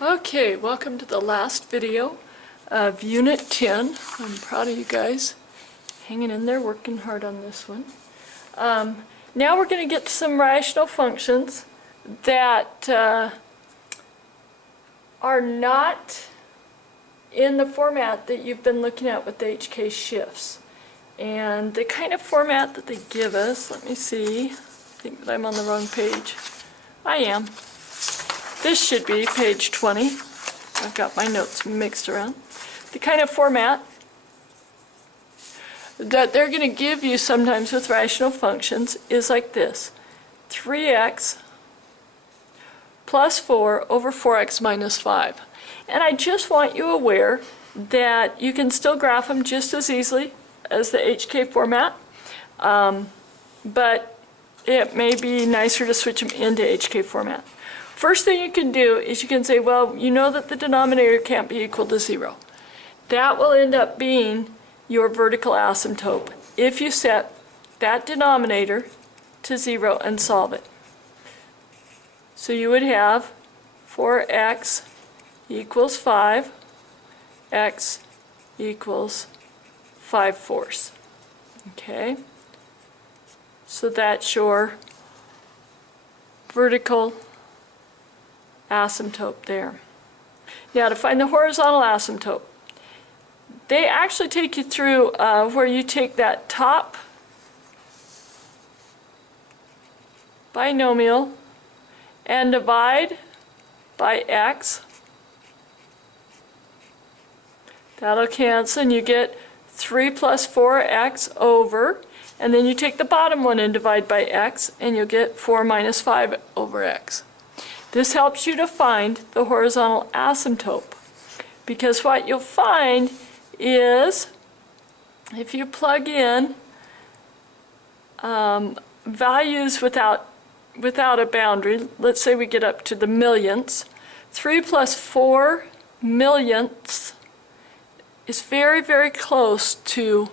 Okay, welcome to the last video of Unit 10. I'm proud of you guys hanging in there, working hard on this one. Now we're going to get to some rational functions that are not in the format that you've been looking at with the HK shifts. And the kind of format that they give us, let me see, I think that I'm on the wrong page. I am. This should be page 20. I've got my notes mixed around. The kind of format that they're going to give you sometimes with rational functions is like this. 3x plus 4 over 4x minus 5. And I just want you aware that you can still graph them just as easily as the HK format, but it may be nicer to switch them into HK format. First thing you can do is you can say, well, you know that the denominator can't be equal to 0. That will end up being your vertical asymptote if you set that denominator to 0 and solve it. So you would have 4x equals 5, x equals 5/4. Okay? So that's your vertical asymptote there. Now to find the horizontal asymptote, they actually take you through where you take that top binomial and divide by x. That'll cancel and you get 3 plus 4x over, and then you take the bottom one and divide by x and you'll get 4 minus 5 over x. This helps you to find the horizontal asymptote, because what you'll find is if you plug in values without a boundary, let's say we get up to the millionths, 3 plus 4 millionths is very, very close to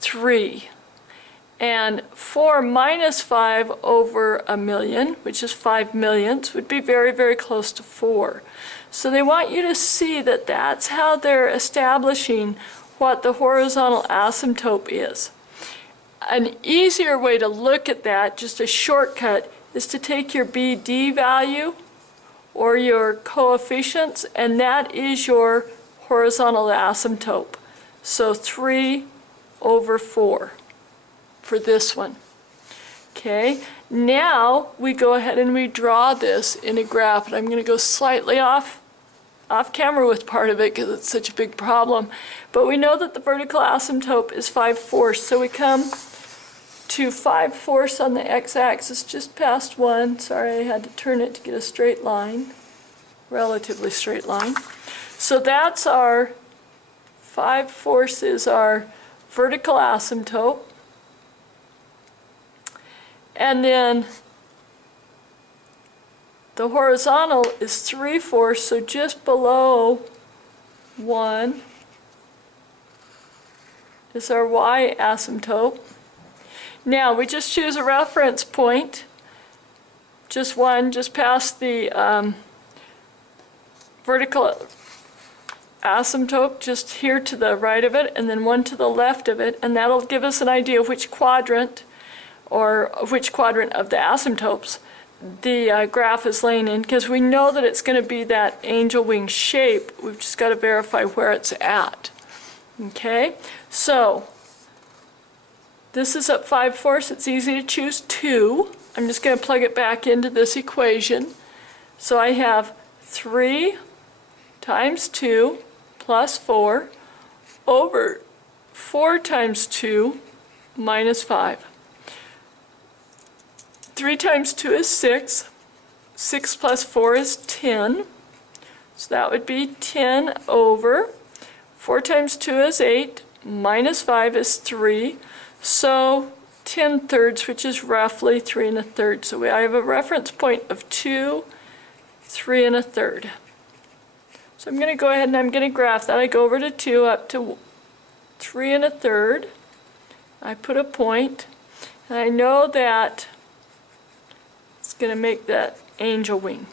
3. And 4 minus 5 over a million, which is 5 millionths, would be very, very close to 4. So they want you to see that that's how they're establishing what the horizontal asymptote is. An easier way to look at that, just a shortcut, is to take your BD value or your coefficients, and that is your horizontal asymptote. So 3 over 4. For this one. Okay, now we go ahead and we draw this in a graph, and I'm going to go slightly off camera with part of it because it's such a big problem. But we know that the vertical asymptote is 5/4, so we come to 5/4 on the x-axis, just past 1. Sorry, I had to turn it to get a straight line, relatively straight line. So that's our 5/4 is our vertical asymptote. And then the horizontal is 3/4, so just below 1 is our y asymptote. Now we just choose a reference point, just one, just past the vertical asymptote, just here to the right of it, and then one to the left of it, and that'll give us an idea of which quadrant or which quadrant of the asymptotes the graph is laying in, because we know that it's going to be that angel wing shape. We've just got to verify where it's at. Okay, so this is at 5/4. It's easy to choose 2. I'm just going to plug it back into this equation. So I have 3 times 2 plus 4 over 4 times 2 minus 5. 3 times 2 is 6. 6 plus 4 is 10. So that would be 10 over 4 times 2 is 8. Minus 5 is 3. So 10/3, which is roughly 3 1/3. So I have a reference point of 2, 3 1/3. So I'm going to go ahead and I'm going to graph that. I go over to 2 up to 3 1/3. I put a point, and I know that it's going to make that angel wing.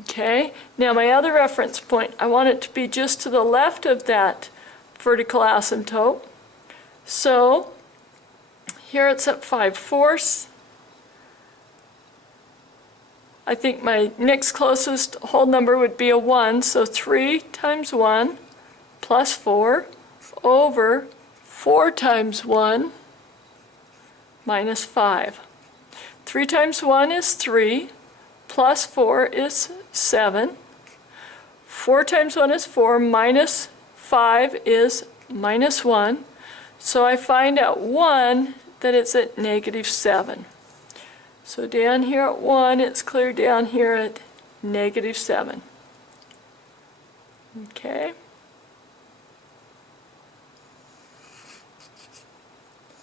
Okay, now my other reference point, I want it to be just to the left of that vertical asymptote. So here it's at 5/4. I think my next closest whole number would be a 1, so 3 times 1 plus 4 over 4 times 1 minus 5. 3 times 1 is 3, plus 4 is 7. 4 times 1 is 4, minus 5 is minus 1. So I find at 1 that it's at -7. So down here at 1, it's clear down here at -7. Okay.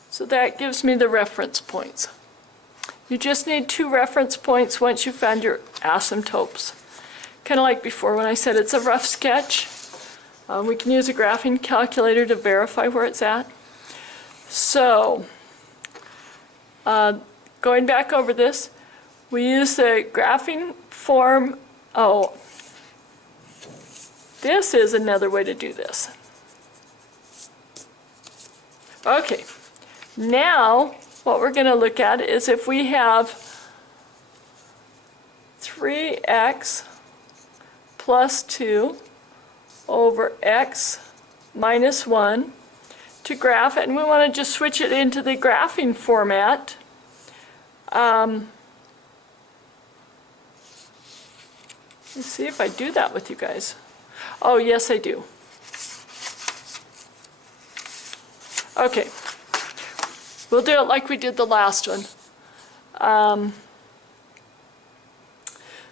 So that gives me the reference points. You just need 2 reference points once you've found your asymptotes. Kind of like before when I said it's a rough sketch. We can use a graphing calculator to verify where it's at. So, going back over this, we use the graphing form. Oh, this is another way to do this. Okay, now what we're going to look at is if we have 3x plus 2 over x minus 1 to graph it, and we want to just switch it into the graphing format. Let's see if I do that with you guys. Oh, yes, I do. Okay. We'll do it like we did the last one.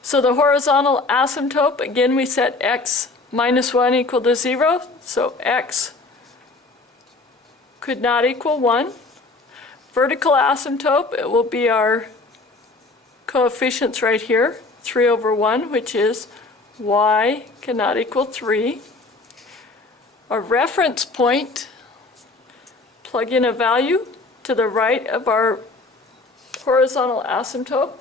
So the horizontal asymptote, again, we set x minus 1 equal to 0. So x could not equal 1. Vertical asymptote, it will be our coefficients right here, 3 over 1, which is y cannot equal 3. Our reference point, plug in a value to the right of our horizontal asymptote,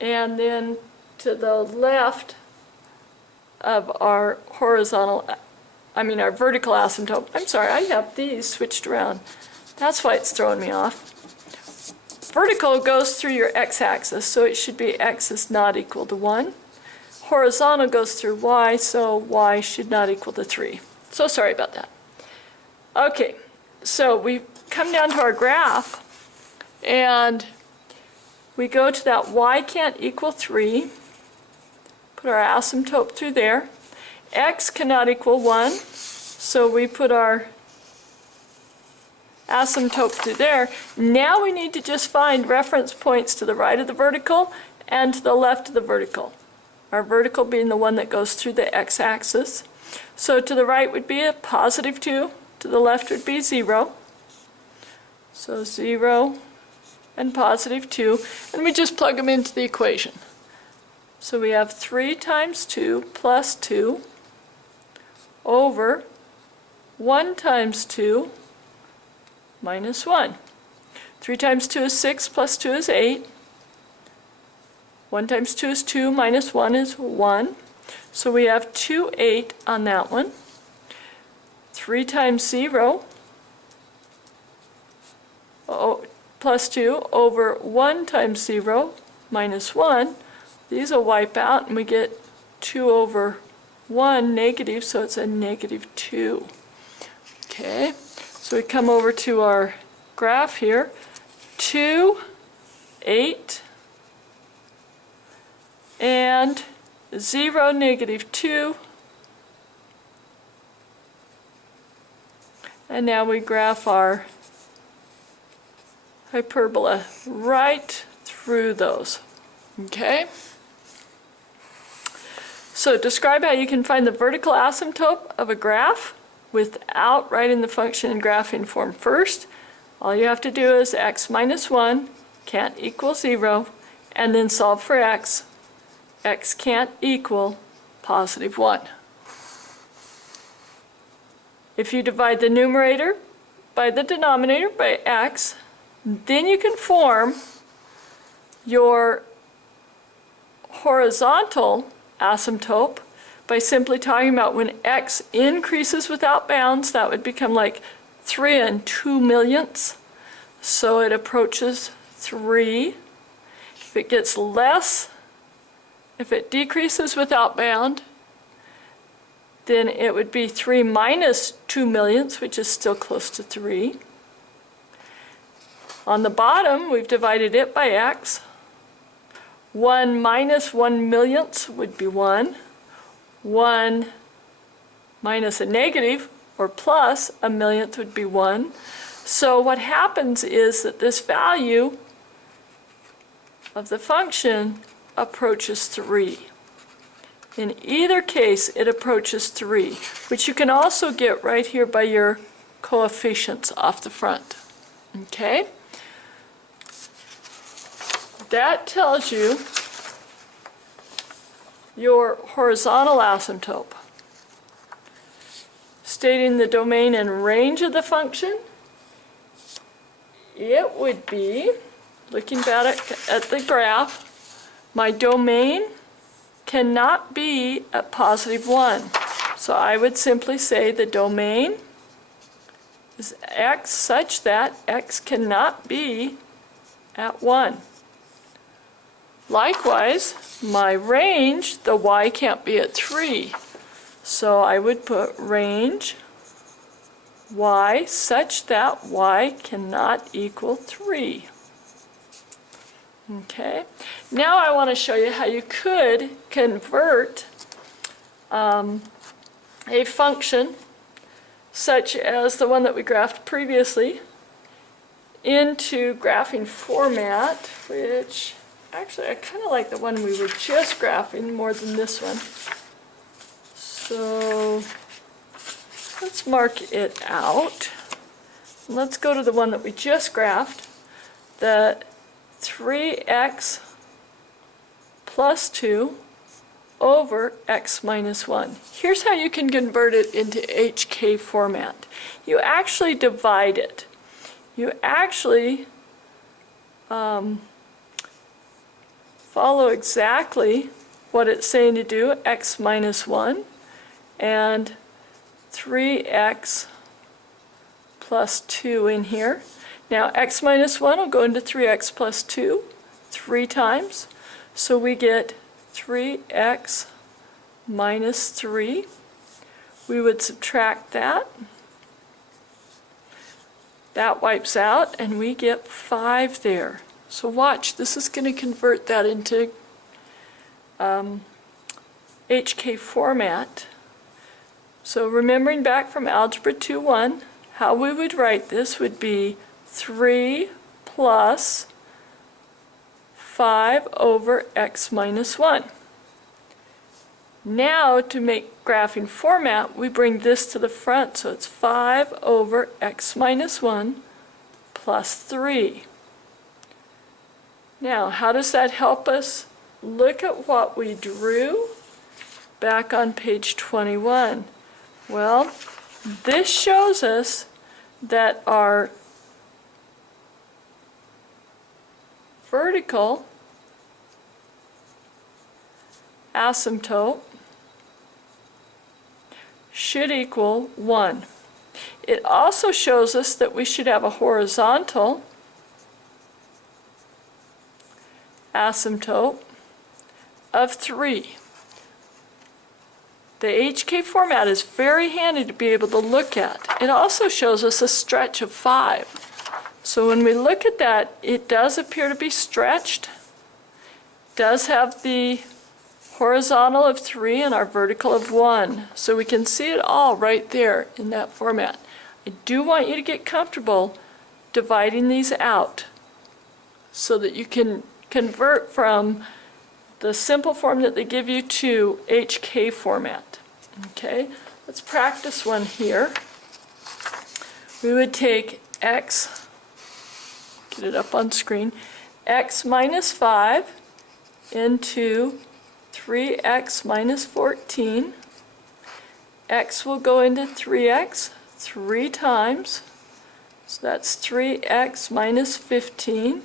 and then to the left of our our vertical asymptote. I'm sorry, I have these switched around. That's why it's throwing me off. Vertical goes through your x-axis, so it should be x is not equal to 1. Horizontal goes through y, so y should not equal to 3. So sorry about that. Okay, so we come down to our graph, and we go to that y can't equal 3, put our asymptote through there. X cannot equal 1, so we put our asymptote through there. Now we need to just find reference points to the right of the vertical and to the left of the vertical. Our vertical being the one that goes through the x-axis. So to the right would be a positive 2, to the left would be 0. So 0 and positive 2, and we just plug them into the equation. So we have 3 times 2 plus 2 over 1 times 2 minus 1. 3 times 2 is 6 plus 2 is 8. 1 times 2 is 2 minus 1 is 1. So we have 2, 8 on that one. 3 times 0 plus 2 over 1 times 0 minus 1. These will wipe out, and we get 2 over 1 negative, so it's a -2. Okay, so we come over to our graph here. 2, 8, and 0, -2. And now we graph our hyperbola right through those. Okay? So describe how you can find the vertical asymptote of a graph without writing the function in graphing form first. All you have to do is x minus 1 can't equal 0, and then solve for x. X can't equal positive 1. If you divide the numerator by the denominator by x, then you can form your horizontal asymptote by simply talking about when x increases without bounds, that would become like 3 2/millionths. So it approaches 3. If it gets less, if it decreases without bound, then it would be 3 2/millionths, which is still close to 3. On the bottom, we've divided it by x. 1 1/millionths would be 1. 1 minus a negative or plus a millionth would be 1. So what happens is that this value of the function approaches 3. In either case, it approaches 3, which you can also get right here by your coefficients off the front. Okay? That tells you your horizontal asymptote. Stating the domain and range of the function, it would be, looking back at the graph, my domain cannot be at positive 1. So I would simply say the domain is x such that x cannot be at 1. Likewise, my range, the y can't be at 3. So I would put range y such that y cannot equal 3. Okay, now I want to show you how you could convert a function such as the one that we graphed previously into graphing format, which actually I kind of like the one we were just graphing more than this one. So let's mark it out. Let's go to the one that we just graphed, the 3x plus 2 over x minus 1. Here's how you can convert it into HK format. You actually divide it. You actually follow exactly what it's saying to do, x minus 1, and 3x plus 2 in here. Now x minus 1 will go into 3x plus 2 3 times. So we get 3x minus 3. We would subtract that. That wipes out, and we get 5 there. So watch, this is going to convert that into HK format. So remembering back from Algebra 2:1, how we would write this would be 3 plus 5 over x minus 1. Now, to make graphing format, we bring this to the front, so it's 5 over x minus 1 plus 3. Now, how does that help us? Look at what we drew back on page 21. Well, this shows us that our vertical asymptote should equal 1. It also shows us that we should have a horizontal asymptote of 3. The HK format is very handy to be able to look at. It also shows us a stretch of 5. So when we look at that, it does appear to be stretched, does have the horizontal of 3 and our vertical of 1. So we can see it all right there in that format. I do want you to get comfortable dividing these out so that you can convert from the simple form that they give you to HK format. Okay, let's practice one here. We would take x, get it up on screen, x minus 5 into 3x minus 14. X will go into 3x 3 times, so that's 3x minus 15.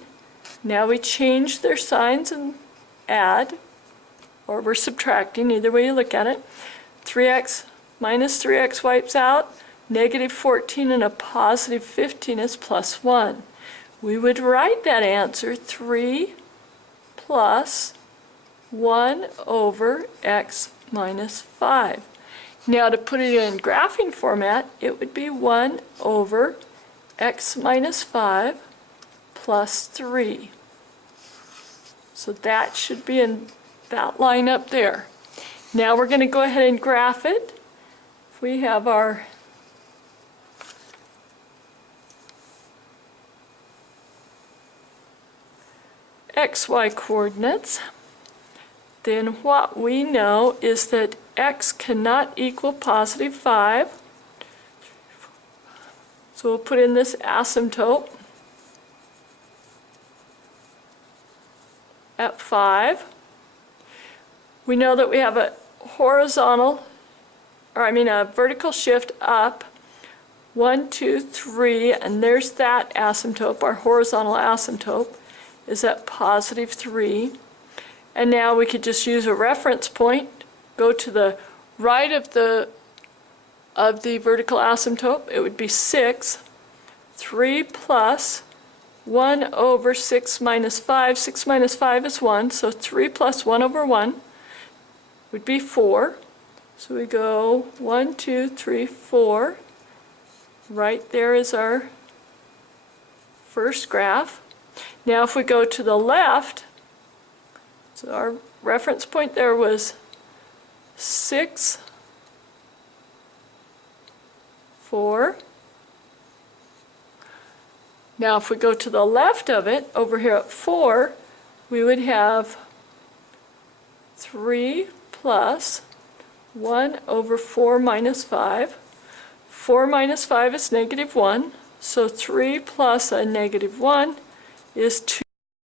Now we change their signs and add. or we're subtracting, either way you look at it. 3x minus 3x wipes out. Negative 14 and a positive 15 is plus 1. We would write that answer 3 plus 1 over x minus 5. Now to put it in graphing format, it would be 1 over x minus 5 plus 3. So that should be in that line up there. Now we're going to go ahead and graph it. We have our xy coordinates. Then what we know is that x cannot equal positive 5. So we'll put in this asymptote at 5. We know that we have a vertical shift up 1, 2, 3, and there's that asymptote. Our horizontal asymptote is at positive 3. And now we could just use a reference point, go to the right of the vertical asymptote. It would be 6. 3 plus 1 over 6 minus 5. 6 minus 5 is 1, so 3 plus 1 over 1 would be 4. So we go 1, 2, 3, 4. Right there is our first graph. Now if we go to the left, so our reference point there was 6, 4. Now if we go to the left of it, over here at 4, we would have 3 plus 1 over 4 minus 5. 4 minus 5 is negative 1, so 3 plus a negative 1 is 2.